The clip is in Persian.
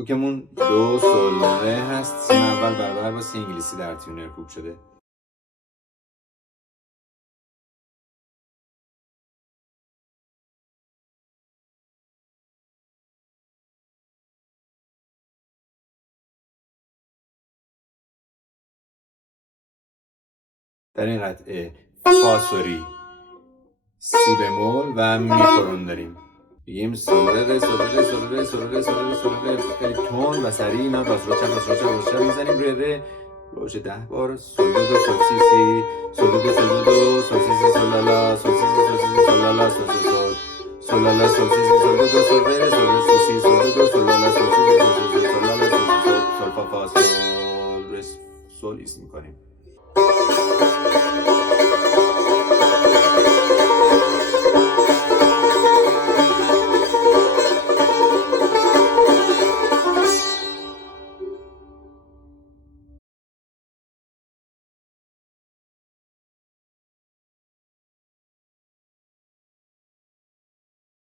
کوکمون دو سل ره هست. سیم اول برابر با سی انگلیسی در تیونر کوک شده. در این قطعه فا سوری، سی بمول و می قرون داریم. بگیم سل ره سل ره سل ره سل ره سل ره سل ره. خیلی تون و سریع اینا راست رو چپ راست رو چپ راست چپ میزنیم روی ره. روش 10 بار سل دو دو سل سی سی سل دو دو سل دو دو سل سی سی سل لا لا سل سی سی سل سی سی سل لا لا سل سل سل سل لا لا سل سی سی سل دو دو سل ره سل سی سی سل دو دو سل لا لا سل سی سی سل سی سل لا لا سل سی سل فا فا سل ره سل ایست میکنیم.